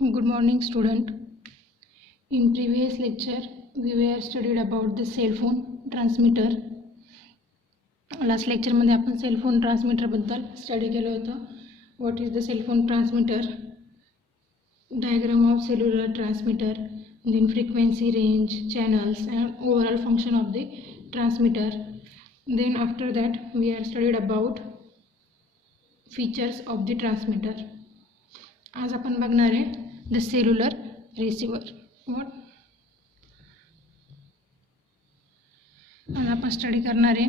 Good morning, student. In previous lecture, we were studied about the cell phone transmitter. Last lecture मध्ये आपण cell phone transmitter बद्दल study केलं होतं. What is the cell phone transmitter? Diagram of cellular transmitter, then frequency range, channels, and overall function of the transmitter. Then after that, we are studied about features of the transmitter. आज आपण बघणार आहे the cellular receiver. What? आज आपण स्टडी करणार आहे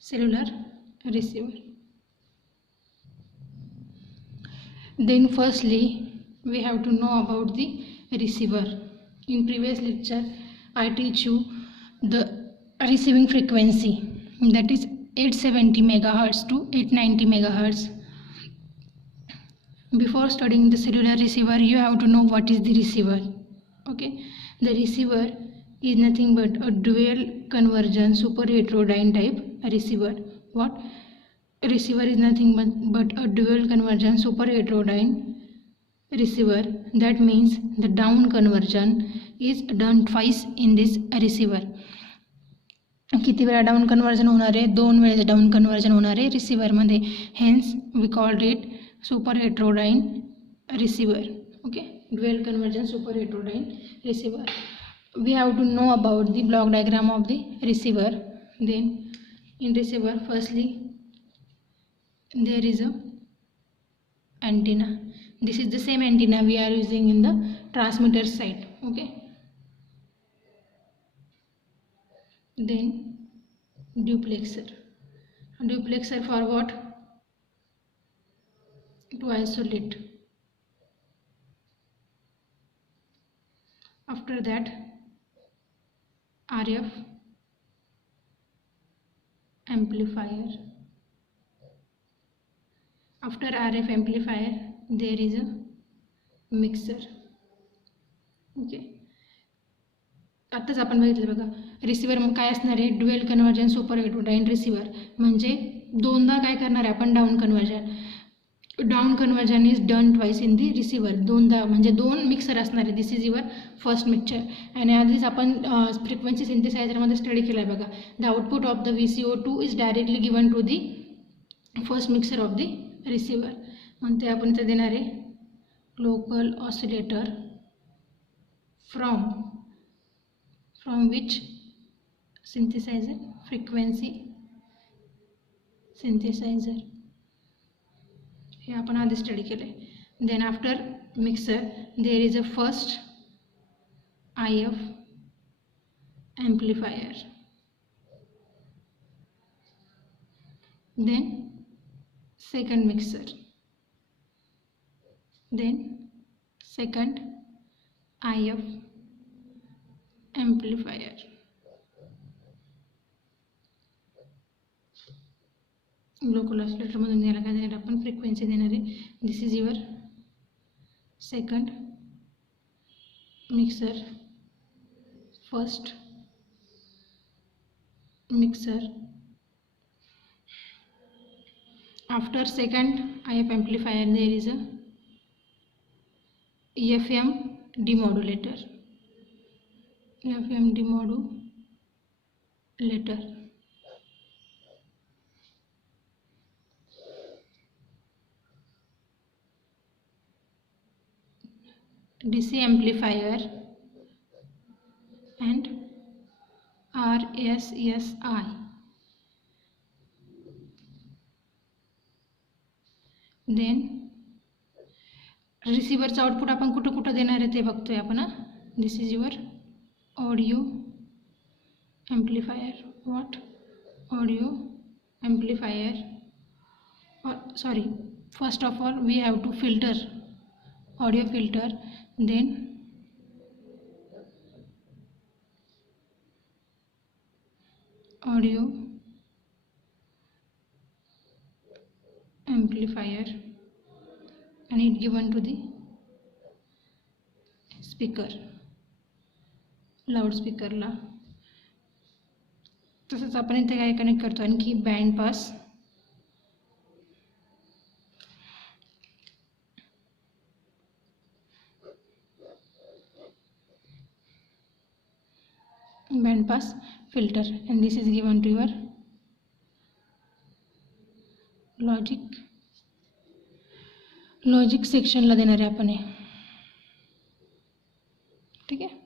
cellular receiver. Then firstly we have to know about the receiver. In previous lecture I teach you the receiving frequency, that is 870 megahertz to 890 megahertz. Before studying the cellular receiver, you have to know what is the receiver. Okay, the receiver is nothing but a dual conversion super heterodyne type receiver. What? Receiver is nothing but a dual conversion super heterodyne receiver. That means the down conversion is done twice in this receiver. किती वेळा down conversion होणार आहे? 2 वेळेस down conversion होणार आहे receiver मध्ये. Hence we called it super heterodyne receiver. Okay, dual conversion super heterodyne receiver. We have to know about the block diagram of the receiver. Then in receiver firstly there is a antenna. This is the same antenna we are using in the transmitter side. Okay, then duplexer. Duplexer for what? To isolate. After that RF amplifier. After RF amplifier there is a mixer. Okay, आत्ताच आपण बघितलं बघा receiver मग काय असणार आहे? Dual conversion super heterodyne receiver. म्हणजे दोनदा काय करणार आहे आपण? Down conversion. Down conversion is done twice in the receiver. दोनदा म्हणजे 2 मिक्सर असणार आहे. This is your first mixer. आणि आधीच आपण फ्रिक्वेन्सी सिंथेसायझरमध्ये स्टडी केला आहे बघा. The output of the VCO2 is directly given to the first mixer of the receiver. मग ते आपण इथे देणार आहे local oscillator from which synthesizer? Frequency synthesizer. हे आपण आधी स्टडी केले. Then after mixer there is a first IF amplifier. Then second mixer, then second IF amplifier. Local oscillator मधून याला काय देणार आपण? फ्रिक्वेन्सी देणार आहे. This is your second mixer. First mixer. After second IF amplifier there is a FM demodulator. FM demodulator. DC amplifier and RSSI. Then रिसीवरचं output आपण कुठं कुठं देणार आहे ते बघतोय आपण. This is your audio amplifier. What? Audio amplifier. Sorry, first of all we have to filter audio filter. Then audio amplifier and it given to the speaker. लाऊडस्पीकरला. तसंच आपण इथे काय कनेक्ट करतो आणखी band pass filter, and this is given to your logic सेक्शनला देणार आहे आपण हे. ठीक आहे.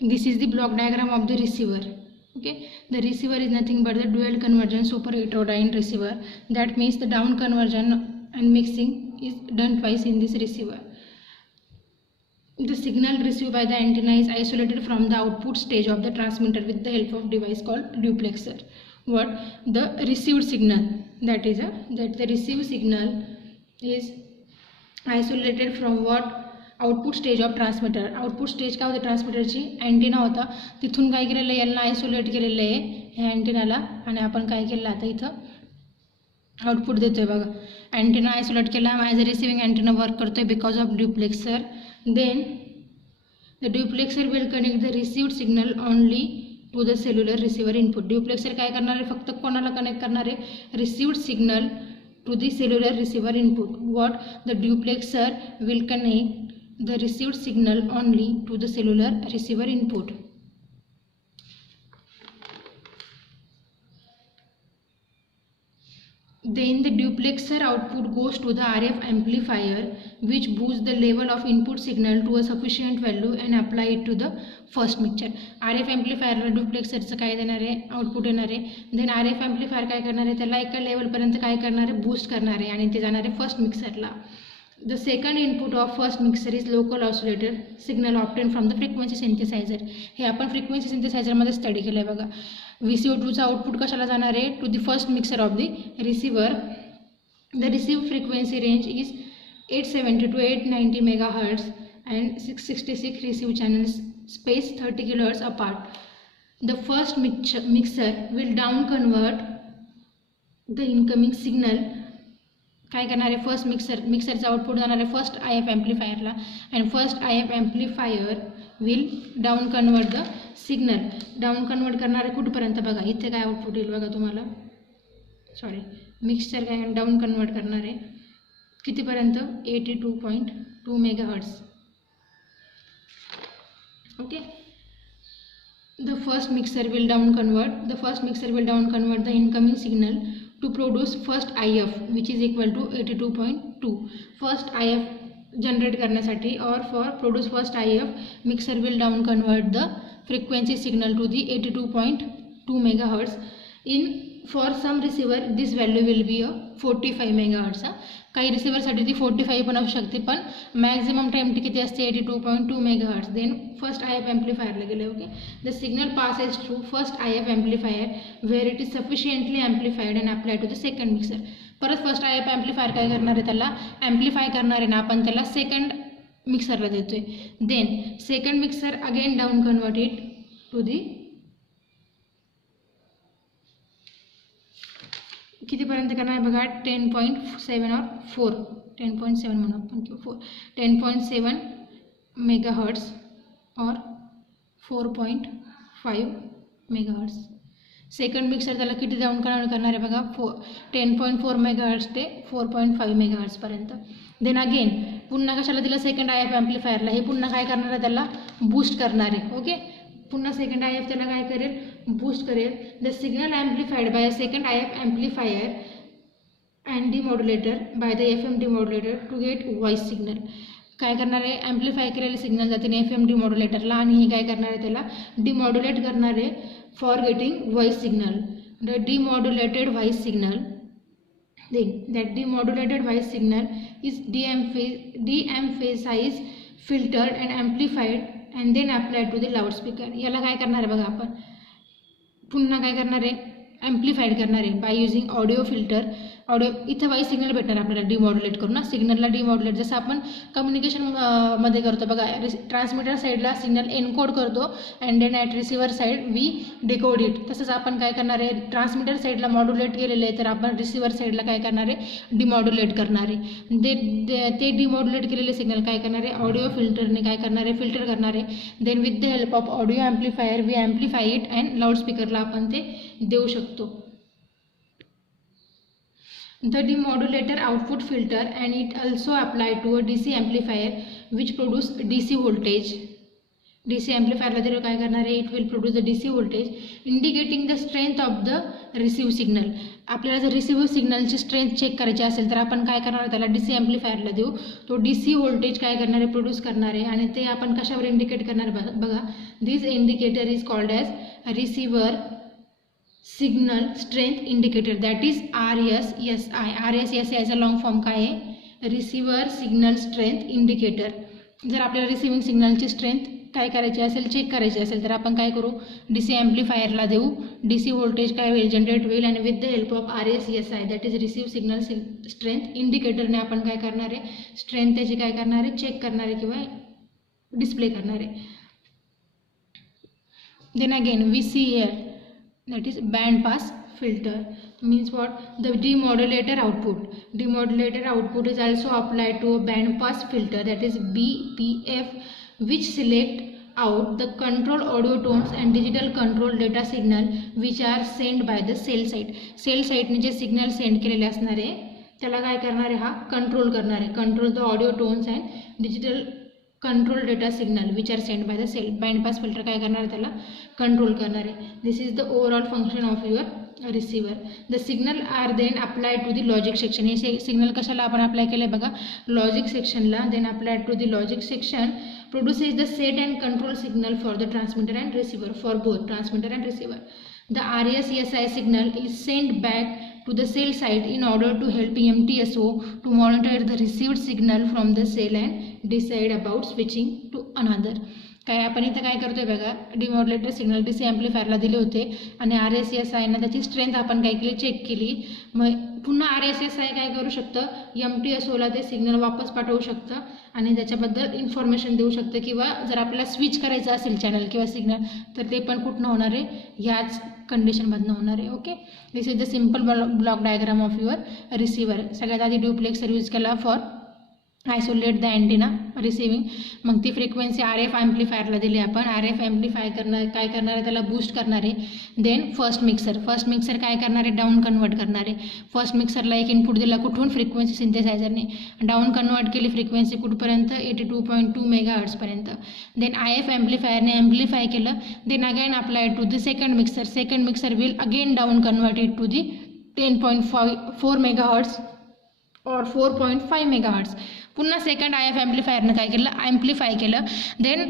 This is the block diagram of the receiver. Okay, the receiver is nothing but the dual convergence super heterodyne receiver. That means the down conversion and mixing is done twice in this receiver. The signal received by the antenna is isolated from the output stage of the transmitter with the help of device called duplexer. What? The received signal, that the received signal is isolated from what? Output stage of transmitter. Output stage काय होतं ट्रान्समीटरची? अँटेना होता. तिथून काय केलेलं आहे? यांना आयसोलेट केलेलं आहे ह्या अँटेनाला, आणि आपण काय केलं आता इथं आउटपुट देतोय बघा. अँटेना आयसोलेट केला, as a receiving antenna work करतोय because of duplexer. Then the duplexer will connect the received signal only to the cellular receiver input. Duplexer काय करणार आहे? फक्त कोणाला कनेक्ट करणार आहे? Received signal to the cellular receiver input. What? The duplexer will connect the received signal only to the cellular receiver input. Then the duplexer output goes to the RF amplifier, which boosts the level of input signal to a sufficient value and apply it to the first mixture. RF amplifier ला duplexerचं काय देणार आहे? आउटपुट येणार आहे. Then RF amplifier काय करणार आहे? त्याला एका लेवलपर्यंत काय करणार आहे? बूस्ट करणार आहे आणि ते जाणार आहे फर्स्ट मिक्सरला. The second input of first mixer is local oscillator signal obtained from the frequency synthesizer. हे आपण frequency synthesizer मध्ये स्टडी केलं आहे बघा. VCO2 चा आउटपुट कशाला जाणार आहे? To the first mixer of the receiver. The received frequency range is 870 to 890 MHz and 666 receive channels spaced 30 kHz apart. The first mixer will down convert the incoming signal. काय करणार आहे? फर्स्ट मिक्सरचं आउटपुट जाणार आहे फर्स्ट IF एम्प्लिफायरला, and first IF amplifier will down convert the signal. Down convert करणार आहे कुठपर्यंत बघा. इथे काय आउटपुट येईल बघा तुम्हाला. सॉरी, मिक्सर काय डाऊन कन्वर्ट करणार आहे कितीपर्यंत? 82.2 MHz. Okay. The first mixer will down convert the incoming signal to produce first IF which is equal to 82.2. First IF generate करण्यासाठी or for produce first IF mixer will down convert the frequency signal to the 82.2 MHz. In for some receiver this value will be a 45 MHz. काही रिसिव्हरसाठी ती 45 पण असू शकते, पण maximum time ती किती असते? 82.2 MHz. देन फर्स्ट IF एम्प्लिफायरला गेले. Okay. The signal passes through first IF amplifier where it is sufficiently amplified and apply to the second mixer. परत फर्स्ट IF एम्प्लिफायर काय करणार आहे? त्याला एम्प्लिफाय करणार आहे ना आपण, त्याला सेकंड मिक्सरला देतोय. Then second mixer again down convert it to the कितीपर्यंत करणार आहे बघा? 10.7 or 4, 10.7 म्हणू आपण किंवा 4, 10.7 MHz or 4.5 MHz. Second mixer त्याला किती डाऊन करणार आहे बघा? 10.4 MHz ते 4.5 MHz पर्यंत. देन अगेन पुन्हा कशाला दिला? सेकंड IF एम्प्लिफायरला. हे पुन्हा काय करणार आहे? त्याला बूस्ट करणार आहे. ओके. पुन्हा सेकंड IF त्याला काय करेल? बूस्ट करेल. The signal amplified by a second IF amplifier and demodulator by the FM demodulator to get voice signal. काय करणार आहे? एम्प्लिफाय केलेले सिग्नल जाते FM डिमॉड्युलेटरला, आणि हे काय करणार आहे? त्याला डिमॉड्युलेट करणार आहे for getting voice signal. The demodulated voice signal, that demodulated voice signal is de-emphasized, filtered and amplified and then applied to the loudspeaker. याला काय करणार आहे बघा आपण? पुन्हा काय करणार आहे? एम्प्लिफाईड करणार आहे by using audio filter audio इथं वाईज सिग्नल भेटणार आपल्याला डिमॉड्युलेट करून ना, सिग्नलला डिमॉड्युलेट जसं आपण कम्युनिकेशन मध्ये करतो बघा, ट्रान्समीटर साईडला सिग्नल एनकोड करतो and then at receiver side we decode it. तसंच आपण काय करणार आहे, ट्रान्समीटर साईडला मॉड्युलेट केलेले आहे तर आपण रिसिव्हर साईडला काय करणार आहे, डिमॉड्युलेट करणार आहे. ते डिमॉड्युलेट केलेले सिग्नल काय करणार आहे, ऑडिओ फिल्टरने काय करणार आहे, फिल्टर करणार आहे. Then with the help of audio amplifier we amplify it and लाऊडस्पीकरला आपण ते देऊ शकतो. The demodulator output filter and it also applied to a DC amplifier which produce DC voltage. DC amplifier ला काय करणार आहे, it will produce the DC voltage indicating the strength of the receive signal. आपल्याला जर रिसिव्ह सिग्नलची strength check करायची असेल तर आपण काय करणार, त्याला DC amplifierला देऊ. तो DC व्होल्टेज काय करणार आहे, प्रोड्यूस करणार आहे आणि ते आपण कशावर इंडिकेट करणार बघा. This indicator is called as receiver signal strength indicator, that is RSSI. RSSI long form काय आहे, रिसिव्हर सिग्नल स्ट्रेंथ इंडिकेटर. जर आपल्याला रिसिव्हिंग सिग्नलची स्ट्रेंथ काय करायची असेल, चेक करायची असेल तर आपण काय करू, DC ॲम्प्लिफायरला देऊ. DC व्होल्टेज काय होईल, जनरेट होईल आणि with the help of RSSI that is receive signal strength इंडिकेटरने आपण काय करणार आहे, स्ट्रेंथ त्याची काय करणार आहे, चेक करणार आहे किंवा डिस्प्ले करणार आहे. Then again we see here that is band pass filter means what, the demodulator output is also applied to a band pass filter, that is BPF, which select out the control audio tones and digital control data signal which are sent by the cell site ने जे signal send केलेले असणार आहे त्याला काय करणार आहे, हा control करणार आहे. Control the audio tones and digital control data signal which are send by the cell. Band pass filter काय करणार आहे, त्याला कंट्रोल करणार आहे. This is the overall function of your receiver. The signal are then applied to the logic section. हे signal कशाला आपण apply केले बघा, लॉजिक सेक्शनला. Then applied to the logic section produces the set and control signal for the transmitter and receiver, for both transmitter and receiver. The RSSI signal is sent back to the cell site in order to help MTSO to monitor the received signal from the cell and decide about switching to another. काय आपण इथं काय करतोय बघा, डिमॉड्युलेटर signal DC ॲम्प्लिफायरला दिले होते आणि RSSIनं त्याची स्ट्रेंथ आपण काय केली, चेक केली. मग पुन्हा RSSI काय करू शकतं, MTSOला ते सिग्नल वापस पाठवू शकतं आणि त्याच्याबद्दल इन्फॉर्मेशन देऊ शकतं. किंवा जर आपल्याला स्विच करायचं असेल चॅनल किंवा सिग्नल तर ते पण कुठनं होणार आहे, ह्याच कंडिशनमधनं होणार आहे. Okay, this is the simple block diagram of your receiver. सगळ्यात आधी ड्युप्लेक्सर यूज केला for isolate the antenna receiving. मग ती फ्रिक्वेन्सी RF ॲम्प्लिफायरला दिली आपण. RF ॲम्प्लिफाय काय करणार आहे, त्याला बूस्ट करणार आहे. देन फर्स्ट मिक्सर काय करणार आहे, डाऊन कन्वर्ट करणार आहे. फर्स्ट मिक्सरला एक इनपुट दिला कुठून, फ्रिक्वेन्सी सिंथेसायझरने. डाऊन कन्वर्ट केली फ्रिक्वेन्सी कुठपर्यंत, 82.2 MHz. देन IF ॲम्प्लिफायरने ॲम्प्लिफाय केलं. Then again applied to the second mixer will again down convert it to the 10.4 MHz और 4.5 MHz. पुन्हा सेकंड IF ॲम्प्लिफायरनं काय केलं, ॲम्प्लिफाय केलं. देन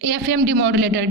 FM डिमॉड्युलेटर